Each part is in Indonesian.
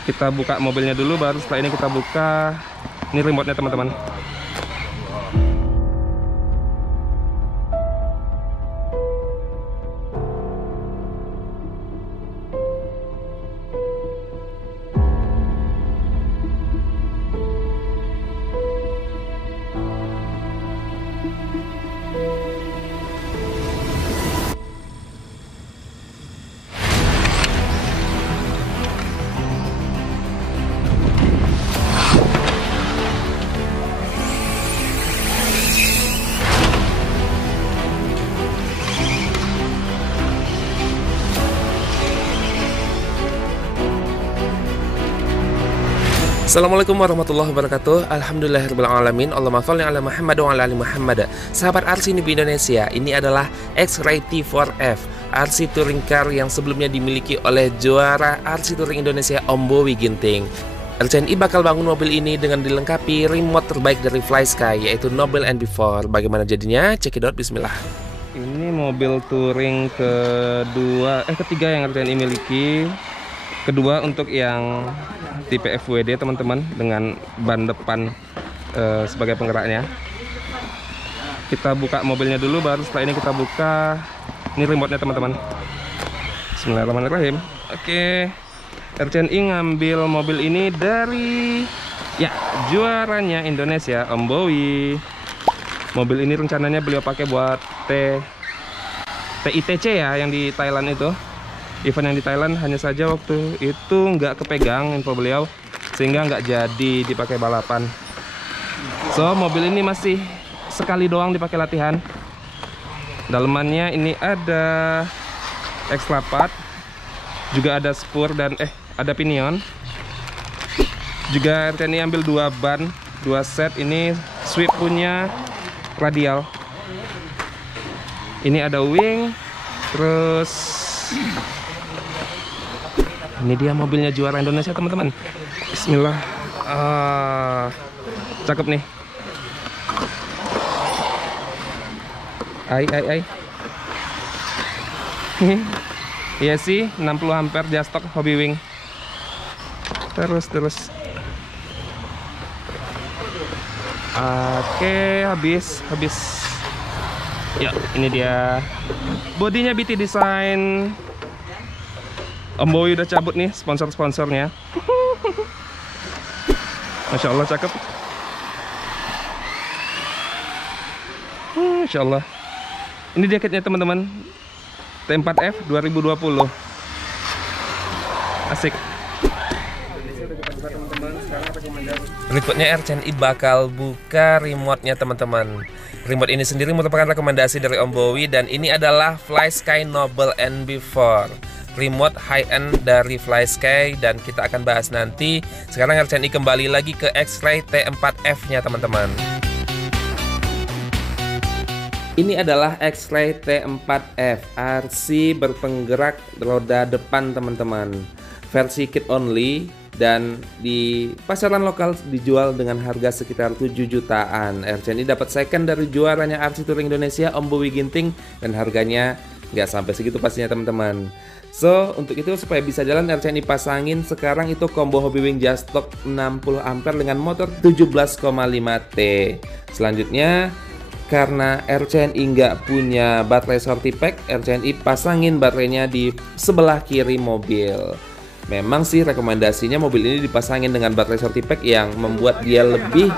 Kita buka mobilnya dulu, baru setelah ini kita buka ini remote-nya teman-teman. Assalamualaikum warahmatullahi wabarakatuh. Alhamdulillahirrahmanirrahim. Allahumma sholli ala Muhammad wa ala ali Muhammad. Sahabat RC Newbie Indonesia, ini adalah X-Ray T4F RC Touring Car yang sebelumnya dimiliki oleh juara RC Touring Indonesia Om Bowie Ginting. RCNI bakal bangun mobil ini dengan dilengkapi remote terbaik dari FlySky, yaitu Noble NB4. Bagaimana jadinya? Cekidot, bismillah. Ini mobil touring ketiga yang RCNI miliki. Kedua untuk yang tipe FWD teman-teman, dengan ban depan sebagai penggeraknya. Kita buka mobilnya dulu, baru setelah ini kita buka ini remote-nya teman-teman. Bismillahirrahmanirrahim. Oke, RCNI ngambil mobil ini dari juaranya Indonesia Om Bowie. Mobil ini rencananya beliau pakai buat TITC ya, yang di Thailand itu. Event yang di Thailand, hanya saja waktu itu nggak kepegang info beliau, sehingga nggak jadi dipakai balapan. So, mobil ini masih sekali doang dipakai latihan. Dalemannya ini ada X-Lapat, juga ada spur dan ada pinion. Juga RCNI ambil dua ban, dua set. Ini sweep punya radial. Ini ada wing, terus ini dia mobilnya juara Indonesia teman-teman. Bismillah. Cakep nih. Ai. Iya sih, 60 ampere Jastok Hobby Wing. Terus. Oke, habis. Yuk, ini dia. Bodinya BT Design. Om Bowie udah cabut nih sponsor-sponsornya. Masya Allah, cakep. Masya Allah. Ini dia kitnya teman-teman, T4F 2020. Asik. Berikutnya RCNI bakal buka remote-nya teman-teman. Remote ini sendiri merupakan rekomendasi dari Om Bowie, dan ini adalah FlySky Noble NB4. Remote high-end dari FlySky, dan kita akan bahas nanti. Sekarang RCNI kembali lagi ke X-Ray T4F nya teman-teman. Ini adalah X-Ray T4F RC berpenggerak roda depan teman-teman, versi kit only, dan di pasaran lokal dijual dengan harga sekitar 7 jutaan. RCNI dapat second dari juaranya RC Touring Indonesia Om Bowie Ginting, dan harganya nggak sampai segitu pastinya teman-teman. So, untuk itu supaya bisa jalan, RCNI pasangin sekarang itu combo Hobby Wing Jastok 60 ampere dengan motor 17,5 T. Selanjutnya, karena RCNI nggak punya baterai sortie pack, RCNI pasangin baterainya di sebelah kiri mobil. Memang sih rekomendasinya mobil ini dipasangin dengan baterai sortie pack yang membuat dia lebih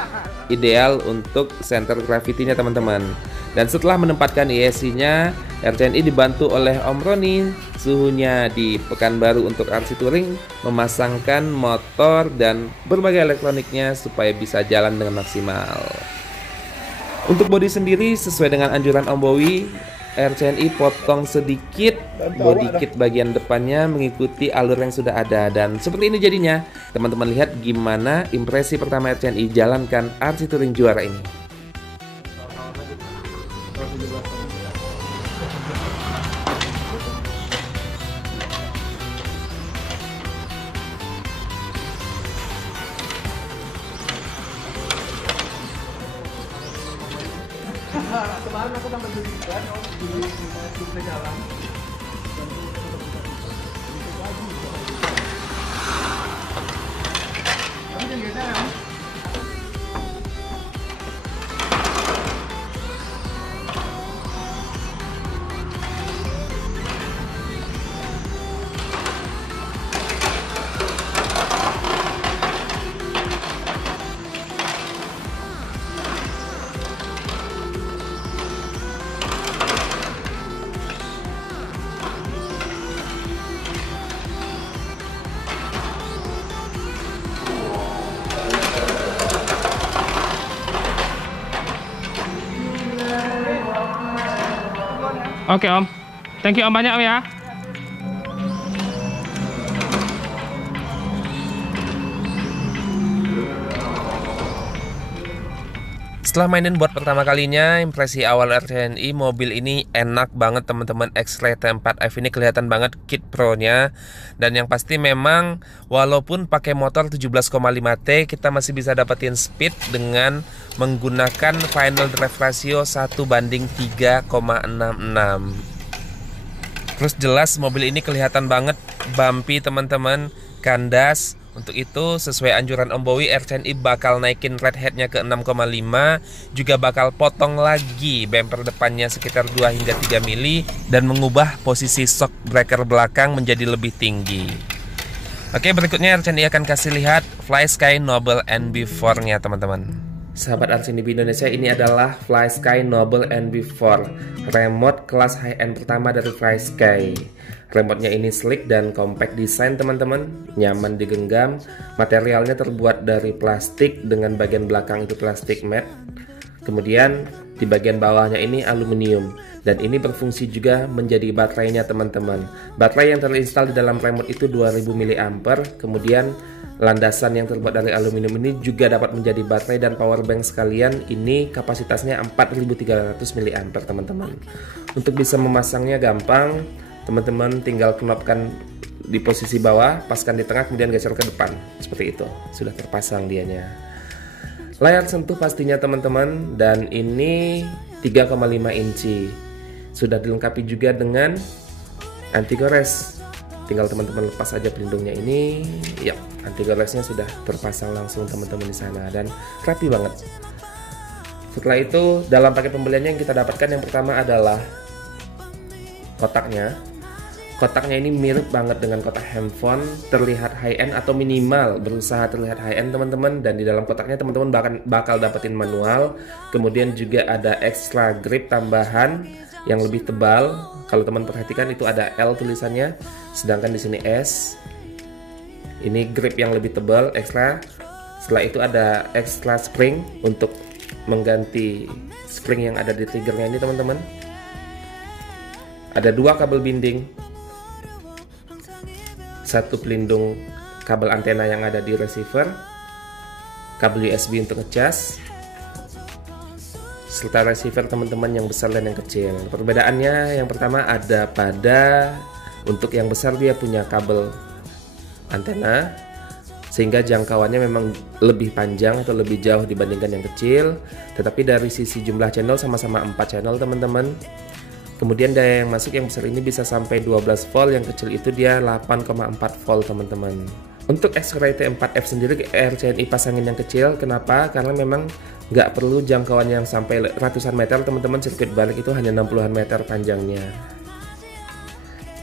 ideal untuk center gravity-nya teman-teman. Dan setelah menempatkan ESC-nya, RCNI dibantu oleh Om Roni, suhunya di Pekanbaru untuk RC Touring, memasangkan motor dan berbagai elektroniknya supaya bisa jalan dengan maksimal. Untuk bodi sendiri, sesuai dengan anjuran Om Bowie, RCNI potong sedikit body kit bagian depannya mengikuti alur yang sudah ada. Dan seperti ini jadinya. Teman-teman lihat gimana impresi pertama RCNI jalankan RC Touring juara ini. Kemarin aku tambah juga di jalan. Oke Om, thank you Om banyak Om ya. Setelah mainin buat pertama kalinya, impresi awal RCNI, mobil ini enak banget teman-teman. X-Ray T4F ini kelihatan banget kit pro-nya. Dan yang pasti memang walaupun pakai motor 17,5T, kita masih bisa dapetin speed dengan menggunakan final drive ratio 1:3,66. Terus jelas mobil ini kelihatan banget bumpy teman-teman, kandas. Untuk itu sesuai anjuran Om Bowie, RCNI bakal naikin red headnya ke 6,5, juga bakal potong lagi bumper depannya sekitar 2 hingga 3 mili dan mengubah posisi shock breaker belakang menjadi lebih tinggi. Oke, berikutnya RCNI akan kasih lihat FlySky Noble NB4 nya teman-teman. Sahabat RCNI Indonesia, ini adalah FlySky Noble NB4, remote kelas high-end pertama dari FlySky. Remote-nya ini sleek dan compact design teman-teman, nyaman digenggam. Materialnya terbuat dari plastik dengan bagian belakang itu plastik matte. Kemudian di bagian bawahnya ini aluminium, dan ini berfungsi juga menjadi baterainya teman-teman. Baterai yang terinstall di dalam remote itu 2000 mAh. Kemudian landasan yang terbuat dari aluminium ini juga dapat menjadi baterai dan power bank sekalian. Ini kapasitasnya 4300 mAh teman-teman. Untuk bisa memasangnya gampang, teman-teman tinggal knopkan di posisi bawah, paskan di tengah, kemudian geser ke depan. Seperti itu, sudah terpasang dianya. Layar sentuh pastinya teman-teman, dan ini 3,5 inci. Sudah dilengkapi juga dengan anti gores. Tinggal teman-teman lepas aja pelindungnya ini. Ya, anti goresnya sudah terpasang langsung teman-teman di sana, dan rapi banget. Setelah itu, dalam paket pembeliannya yang kita dapatkan yang pertama adalah kotaknya. Kotaknya ini mirip banget dengan kotak handphone, terlihat high-end atau minimal berusaha terlihat high-end teman-teman. Dan di dalam kotaknya teman-teman bakal dapetin manual. Kemudian juga ada extra grip tambahan yang lebih tebal. Kalau teman perhatikan itu ada L tulisannya, sedangkan di sini S. Ini grip yang lebih tebal, extra. Setelah itu ada extra spring untuk mengganti spring yang ada di triggernya ini teman-teman. Ada 2 kabel binding, 1 pelindung kabel antena yang ada di receiver, kabel USB untuk ngecas, serta receiver teman-teman yang besar dan yang kecil. Perbedaannya yang pertama ada pada untuk yang besar dia punya kabel antena, sehingga jangkauannya memang lebih panjang atau lebih jauh dibandingkan yang kecil. Tetapi dari sisi jumlah channel sama-sama 4 channel teman-teman. Kemudian daya yang masuk yang besar ini bisa sampai 12 volt, yang kecil itu dia 8,4 volt teman-teman. Untuk X-Ray T4F sendiri RCNI pasangin yang kecil. Kenapa? Karena memang nggak perlu jangkauan yang sampai ratusan meter teman-teman. Sirkuit balik itu hanya 60-an meter panjangnya.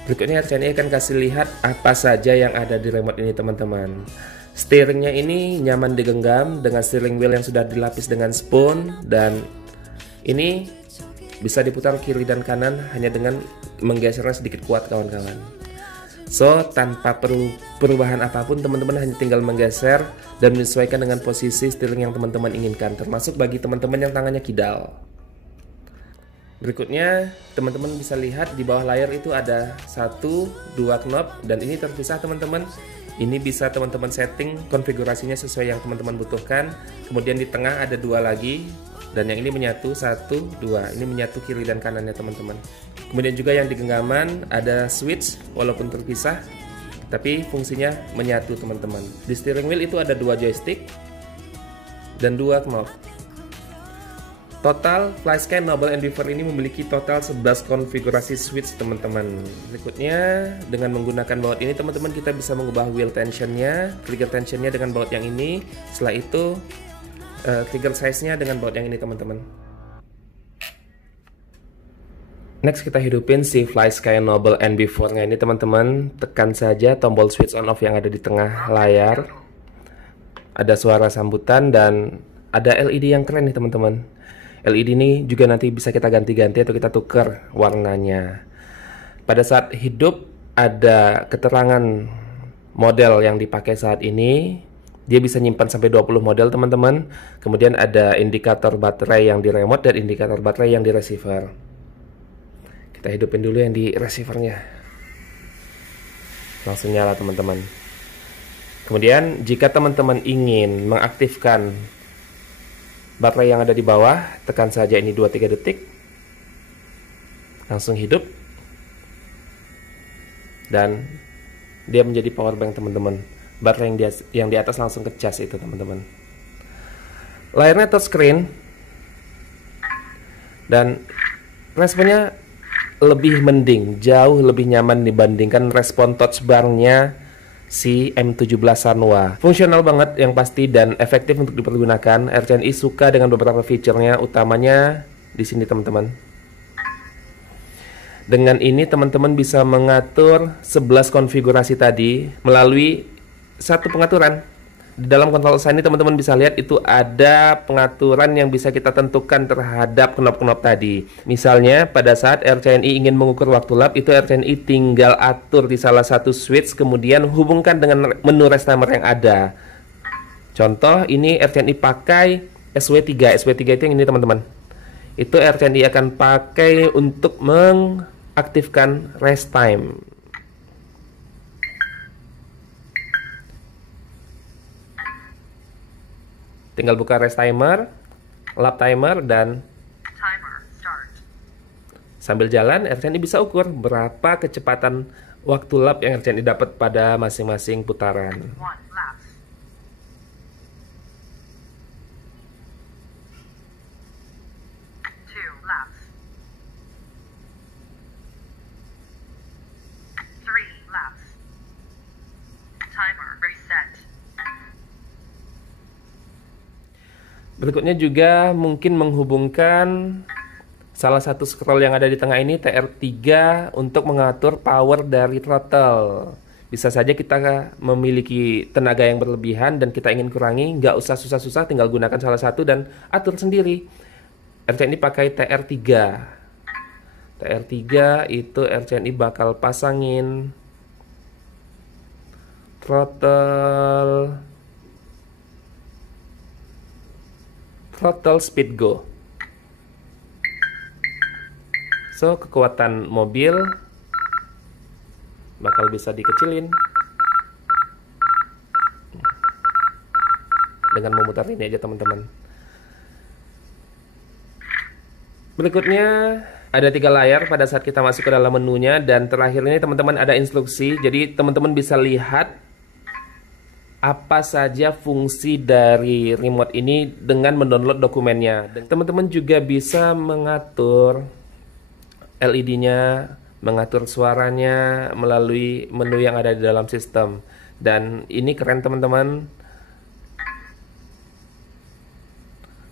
Berikutnya RCNI akan kasih lihat apa saja yang ada di remote ini teman-teman. Steeringnya ini nyaman digenggam dengan steering wheel yang sudah dilapis dengan spoon, dan ini bisa diputar kiri dan kanan hanya dengan menggesernya sedikit kuat kawan-kawan. So, tanpa perlu perubahan apapun, teman-teman hanya tinggal menggeser dan menyesuaikan dengan posisi steering yang teman-teman inginkan, termasuk bagi teman-teman yang tangannya kidal. Berikutnya, teman-teman bisa lihat di bawah layar itu ada 1-2 knob, dan ini terpisah teman-teman. Ini bisa teman-teman setting konfigurasinya sesuai yang teman-teman butuhkan. Kemudian di tengah ada 2 lagi, dan yang ini menyatu 1-2. Ini menyatu kiri dan kanannya teman-teman. Kemudian juga yang di genggaman ada switch, walaupun terpisah, tapi fungsinya menyatu teman-teman. Di steering wheel itu ada 2 joystick dan 2 knob. Total FlySky Noble NB4 ini memiliki total 11 konfigurasi switch teman-teman. Berikutnya, dengan menggunakan baut ini teman-teman kita bisa mengubah wheel tensionnya, trigger tensionnya dengan baut yang ini. Setelah itu trigger size-nya dengan baut yang ini teman-teman. Next kita hidupin si FlySky Noble NB4 nya ini teman-teman. Tekan saja tombol switch on off yang ada di tengah layar. Ada suara sambutan dan ada LED yang keren nih teman-teman. LED ini juga nanti bisa kita ganti-ganti atau kita tukar warnanya. Pada saat hidup ada keterangan model yang dipakai saat ini. Dia bisa nyimpan sampai 20 model teman-teman. Kemudian ada indikator baterai yang di remote dan indikator baterai yang di receiver. Kita hidupin dulu yang di receivernya. Langsung nyala teman-teman. Kemudian jika teman-teman ingin mengaktifkan baterai yang ada di bawah, tekan saja ini 2-3 detik. Langsung hidup. Dan dia menjadi power bank teman-teman. Baterai yang di atas langsung ke cas itu teman-teman. Layarnya touchscreen. Dan responnya lebih mending, jauh lebih nyaman dibandingkan respon touch bar-nya si M17 Sanwa. Fungsional banget yang pasti dan efektif untuk dipergunakan. RCNI suka dengan beberapa fiturnya, utamanya di sini teman-teman. Dengan ini teman-teman bisa mengatur 11 konfigurasi tadi melalui satu pengaturan. Di dalam kontrol sign ini teman-teman bisa lihat itu ada pengaturan yang bisa kita tentukan terhadap knop-knop tadi. Misalnya pada saat RCNI ingin mengukur waktu lap, itu RCNI tinggal atur di salah satu switch, kemudian hubungkan dengan menu rest timer yang ada. Contoh ini RCNI pakai SW3. SW3 itu yang ini teman-teman. Itu RCNI akan pakai untuk mengaktifkan rest time. Tinggal buka rest timer, lap timer, dan sambil jalan RCNI bisa ukur berapa kecepatan waktu lap yang RCNI dapat pada masing-masing putaran. Berikutnya juga mungkin menghubungkan salah satu scroll yang ada di tengah ini, TR3, untuk mengatur power dari throttle. Bisa saja kita memiliki tenaga yang berlebihan dan kita ingin kurangi, nggak usah susah-susah, tinggal gunakan salah satu dan atur sendiri. RCNI pakai TR3. TR3 itu RCNI bakal pasangin throttle speed go. So kekuatan mobil bakal bisa dikecilin dengan memutar ini aja teman-teman. Berikutnya ada 3 layar pada saat kita masuk ke dalam menunya, dan terakhir ini teman-teman ada instruksi, jadi teman-teman bisa lihat apa saja fungsi dari remote ini dengan mendownload dokumennya. Teman-teman juga bisa mengatur LED-nya, mengatur suaranya melalui menu yang ada di dalam sistem. Dan ini keren teman-teman.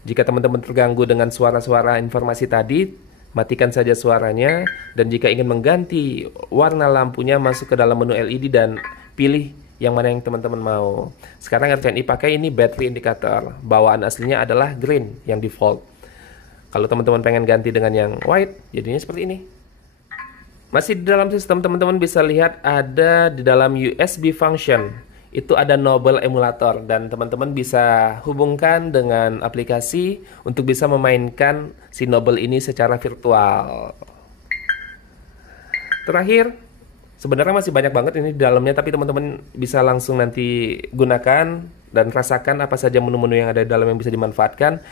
Jika teman-teman terganggu dengan suara-suara informasi tadi, matikan saja suaranya. Dan jika ingin mengganti warna lampunya, masuk ke dalam menu LED dan pilih yang mana yang teman-teman mau. Sekarang RCNI pakai ini battery indicator. Bawaan aslinya adalah green yang default. Kalau teman-teman pengen ganti dengan yang white, jadinya seperti ini. Masih di dalam sistem, teman-teman bisa lihat ada di dalam USB function. Itu ada Noble emulator dan teman-teman bisa hubungkan dengan aplikasi untuk bisa memainkan si Noble ini secara virtual. Terakhir, sebenarnya masih banyak banget ini di dalamnya, tapi teman-teman bisa langsung nanti gunakan dan rasakan apa saja menu-menu yang ada di dalam yang bisa dimanfaatkan.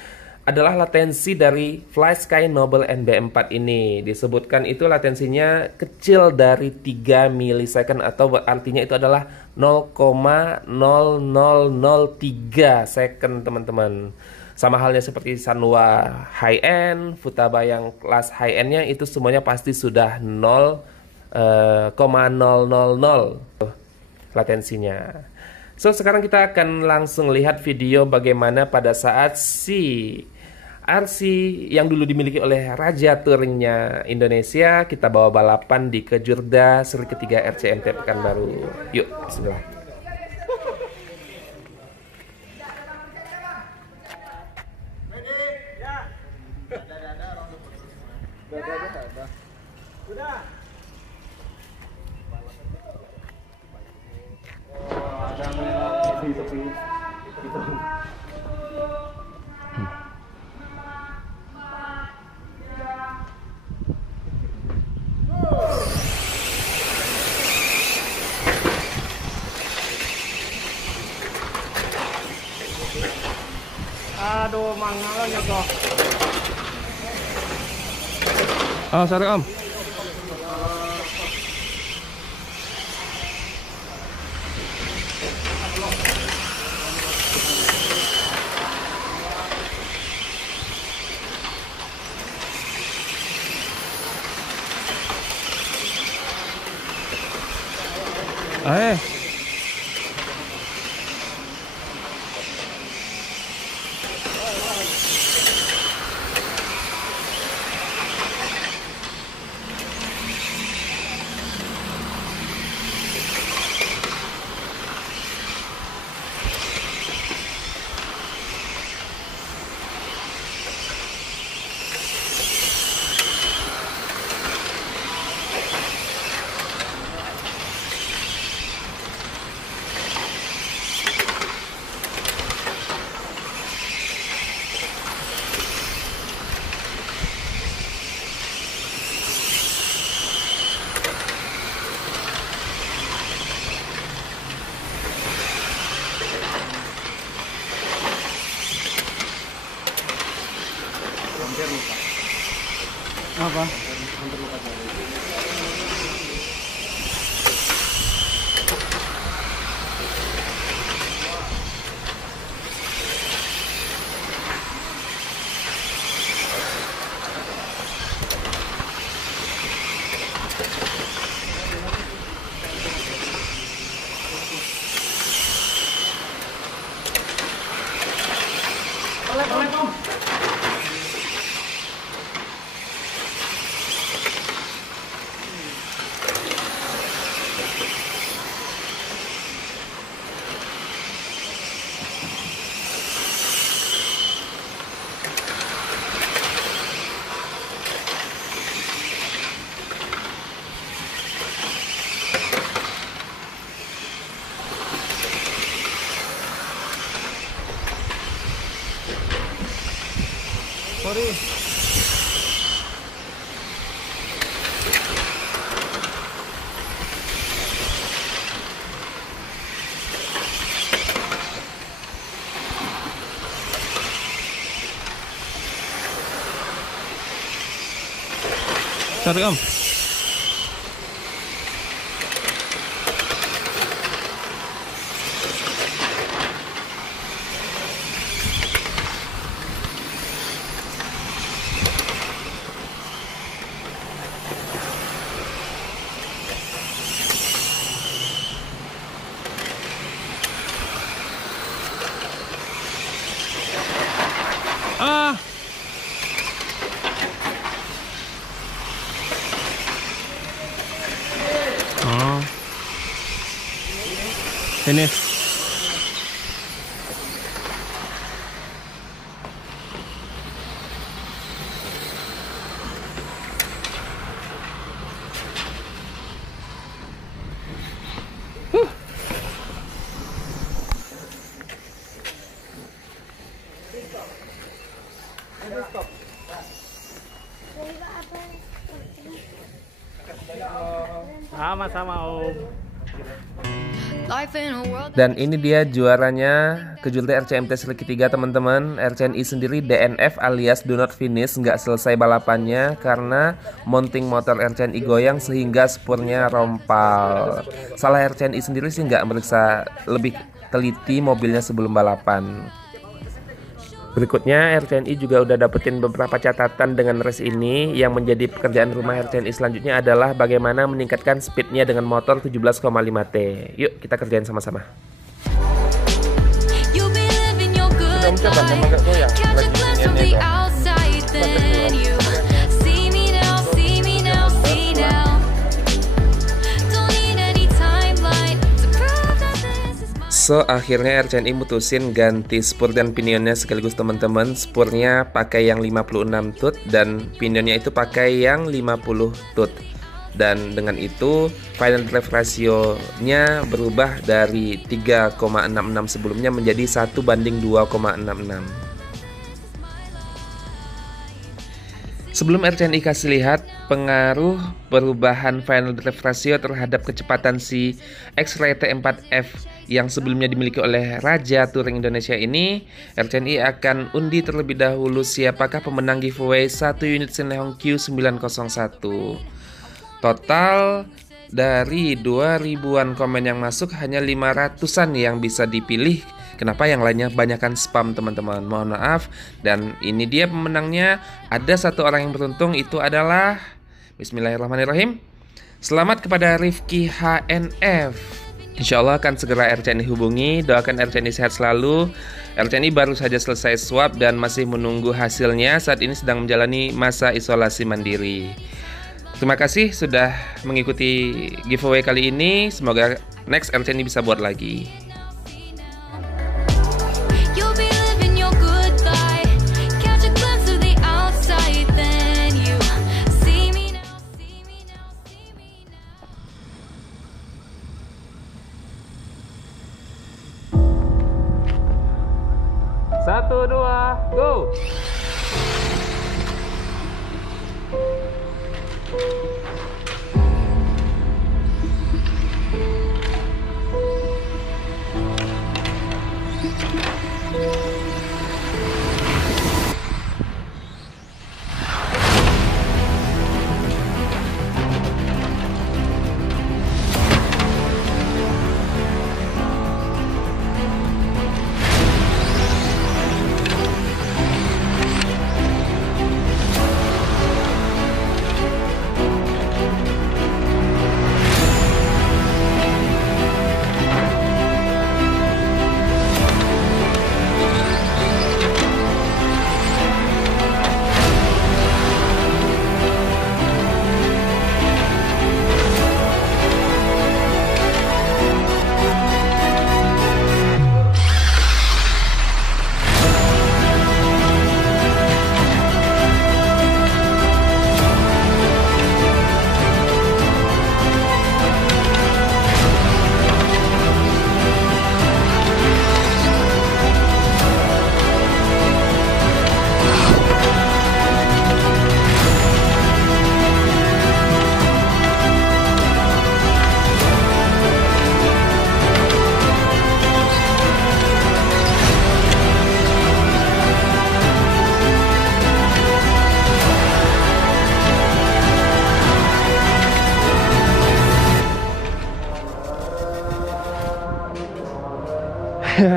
Adalah latensi dari FlySky Noble NB4 ini. Disebutkan itu latensinya kecil dari 3 milisecond atau artinya itu adalah 0,0003 second teman-teman. Sama halnya seperti Sanwa high-end, Futaba yang kelas high-endnya itu semuanya pasti sudah 0,000 latensinya. So sekarang kita akan langsung lihat video bagaimana pada saat si RC yang dulu dimiliki oleh Raja Touringnya Indonesia kita bawa balapan di Kejurda seri ketiga RCMT Pekanbaru. Yuk, bismillah. Aduh, mangalan ya kok. Oh, sorry Om. Apa? Oleh, Om. Sorry. Sorry Om. Ah. Oh. Finish. Sama-sama, Om. Dan ini dia juaranya kejuaraan RCMT Seri ketiga teman-teman. RCNI sendiri DNF alias do not finish, nggak selesai balapannya karena mounting motor RCNI goyang sehingga spurnya rompal. Salah RCNI sendiri sih nggak meriksa lebih teliti mobilnya sebelum balapan. Berikutnya RCNI juga udah dapetin beberapa catatan dengan race ini. Yang menjadi pekerjaan rumah RCNI selanjutnya adalah bagaimana meningkatkan speednya dengan motor 17,5 T. Yuk kita kerjain sama-sama. Kamu coba sama gak goyang? So akhirnya RCNI mutusin ganti spur dan pinionnya sekaligus teman-teman. Spurnya pakai yang 56 tooth dan pinionnya itu pakai yang 50 tooth. Dan dengan itu final drive ratio-nya berubah dari 3,66 sebelumnya menjadi 1:2,66. Sebelum RCNI kasih lihat pengaruh perubahan final drive ratio terhadap kecepatan si X-Ray T4F yang sebelumnya dimiliki oleh Raja Touring Indonesia ini, RCNI akan undi terlebih dahulu siapakah pemenang giveaway 1 unit Cinehong Q901. Total dari 2000-an komen yang masuk hanya 500-an yang bisa dipilih. Kenapa yang lainnya banyakkan spam teman-teman? Mohon maaf. Dan ini dia pemenangnya. Ada satu orang yang beruntung, itu adalah Bismillahirrahmanirrahim. Selamat kepada Rifki HNF. Insya Allah akan segera RCNI hubungi. Doakan RCNI sehat selalu. RCNI baru saja selesai swab dan masih menunggu hasilnya. Saat ini sedang menjalani masa isolasi mandiri. Terima kasih sudah mengikuti giveaway kali ini. Semoga next RCNI bisa buat lagi. Satu, dua, go!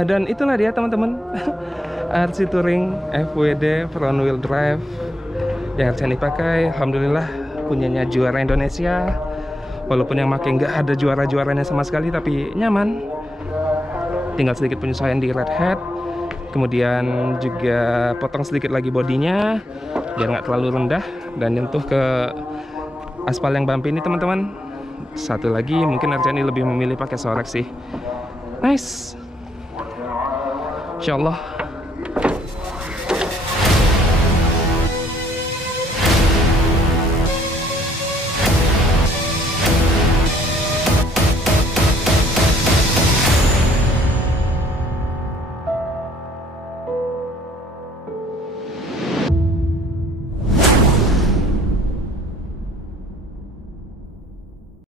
Dan itulah dia teman-teman, RC Touring FWD front wheel drive yang RCNI pakai. Alhamdulillah punyanya juara Indonesia. Walaupun yang pakai nggak ada juara-juaranya sama sekali, tapi nyaman. Tinggal sedikit penyesuaian di red head, kemudian juga potong sedikit lagi bodinya biar nggak terlalu rendah dan nyentuh ke aspal yang bumpy ini teman-teman. Satu lagi mungkin RCNI lebih memilih pakai Sorex sih. Nice. Insya Allah